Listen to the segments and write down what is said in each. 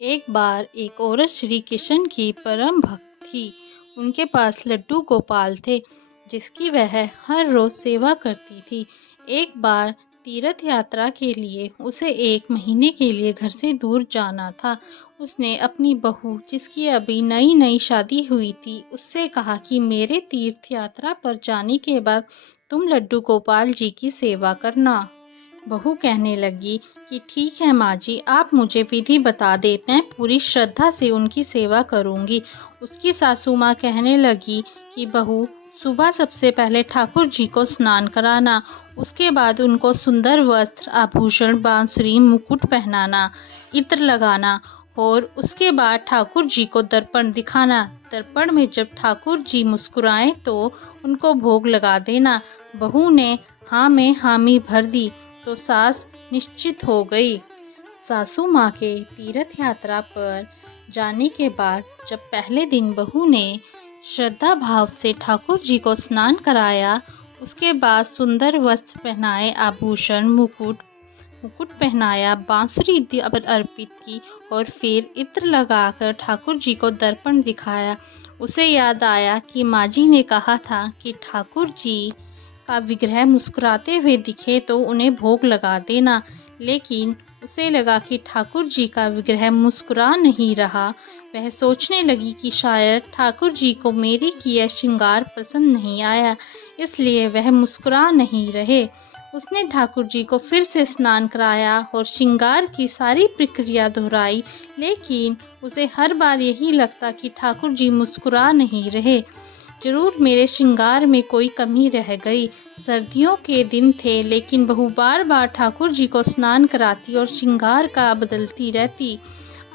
एक बार एक औरत श्री कृष्ण की परम भक्त थी। उनके पास लड्डू गोपाल थे, जिसकी वह हर रोज सेवा करती थी। एक बार तीर्थ यात्रा के लिए उसे 1 महीने के लिए घर से दूर जाना था। उसने अपनी बहू, जिसकी अभी नई नई शादी हुई थी, उससे कहा कि मेरे तीर्थ यात्रा पर जाने के बाद तुम लड्डू गोपाल जी की सेवा करना। बहू कहने लगी कि ठीक है माँ जी, आप मुझे विधि बता दे, मैं पूरी श्रद्धा से उनकी सेवा करूँगी। उसकी सासू माँ कहने लगी कि बहू, सुबह सबसे पहले ठाकुर जी को स्नान कराना, उसके बाद उनको सुंदर वस्त्र, आभूषण, बांसुरी, मुकुट पहनाना, इत्र लगाना और उसके बाद ठाकुर जी को दर्पण दिखाना। दर्पण में जब ठाकुर जी मुस्कुराएं तो उनको भोग लगा देना। बहू ने हाँ में हामी भर दी तो सास निश्चित हो गई। सासू माँ के तीर्थ यात्रा पर जाने के बाद जब पहले दिन बहू ने श्रद्धा भाव से ठाकुर जी को स्नान कराया, उसके बाद सुंदर वस्त्र पहनाए, आभूषण, मुकुट पहनाया, बांसुरी अर्पित की और फिर इत्र लगाकर ठाकुर जी को दर्पण दिखाया। उसे याद आया कि माँ जी ने कहा था कि ठाकुर जी का विग्रह मुस्कुराते हुए दिखे तो उन्हें भोग लगा देना, लेकिन उसे लगा कि ठाकुर जी का विग्रह मुस्कुरा नहीं रहा। वह सोचने लगी कि शायद ठाकुर जी को मेरी किया श्रृंगार पसंद नहीं आया, इसलिए वह मुस्कुरा नहीं रहे। उसने ठाकुर जी को फिर से स्नान कराया और श्रृंगार की सारी प्रक्रिया दोहराई, लेकिन उसे हर बार यही लगता कि ठाकुर जी मुस्कुरा नहीं रहे। जरूर मेरे श्रृंगार में कोई कमी रह गई। सर्दियों के दिन थे, लेकिन बहू बार बार ठाकुर जी को स्नान कराती और श्रृंगार का बदलती रहती।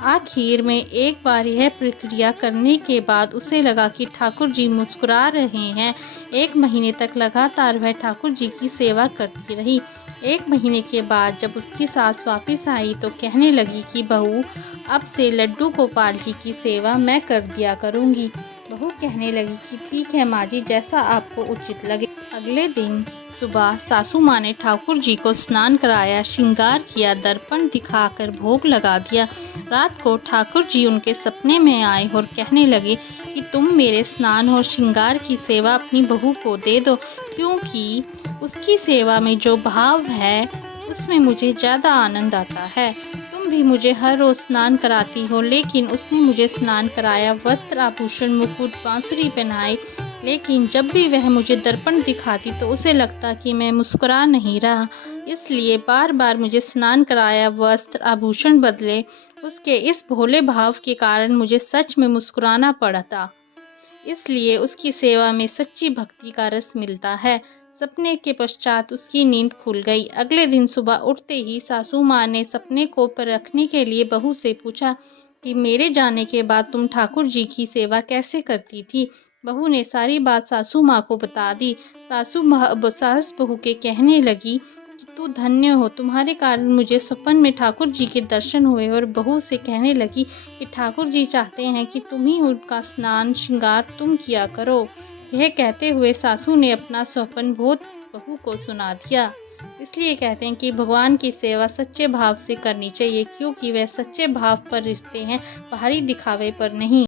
आखिर में एक बार यह प्रक्रिया करने के बाद उसे लगा कि ठाकुर जी मुस्कुरा रहे हैं। 1 महीने तक लगातार वह ठाकुर जी की सेवा करती रही। 1 महीने के बाद जब उसकी सास वापस आई तो कहने लगी कि बहू, अब से लड्डू गोपाल जी की सेवा मैं कर दिया करूँगी। बहू कहने लगी कि ठीक है माँ जी, जैसा आपको उचित लगे। अगले दिन सुबह सासू माँ ने ठाकुर जी को स्नान कराया, श्रृंगार किया, दर्पण दिखाकर भोग लगा दिया। रात को ठाकुर जी उनके सपने में आए और कहने लगे कि तुम मेरे स्नान और श्रृंगार की सेवा अपनी बहू को दे दो, क्योंकि उसकी सेवा में जो भाव है उसमें मुझे ज़्यादा आनंद आता है। तुम भी मुझे हर रोज स्नान कराती हो, लेकिन उसने मुझे स्नान कराया, वस्त्र, आभूषण, मुकुट, बांसुरी पहनाई, लेकिन जब भी वह मुझे दर्पण दिखाती तो उसे लगता कि मैं मुस्कुरा नहीं रहा, इसलिए बार बार मुझे स्नान कराया, वस्त्र, आभूषण बदले। उसके इस भोले भाव के कारण मुझे सच में मुस्कुराना पड़ता, इसलिए उसकी सेवा में सच्ची भक्ति का रस मिलता है। सपने के पश्चात उसकी नींद खुल गई। अगले दिन सुबह उठते ही सासू माँ ने सपने को परखने के लिए बहू से पूछा कि मेरे जाने के बाद तुम ठाकुर जी की सेवा कैसे करती थी। बहू ने सारी बात सासू माँ को बता दी। सास बहू के कहने लगी कि तू धन्य हो, तुम्हारे कारण मुझे सपन में ठाकुर जी के दर्शन हुए। और बहू से कहने लगी कि ठाकुर जी चाहते हैं कि तुम ही उनका स्नान श्रृंगार तुम किया करो। यह कहते हुए सासू ने अपना स्वप्न भूत बहू को सुना दिया। इसलिए कहते हैं कि भगवान की सेवा सच्चे भाव से करनी चाहिए, क्योंकि वह सच्चे भाव पर रिश्ते हैं, बाहरी दिखावे पर नहीं।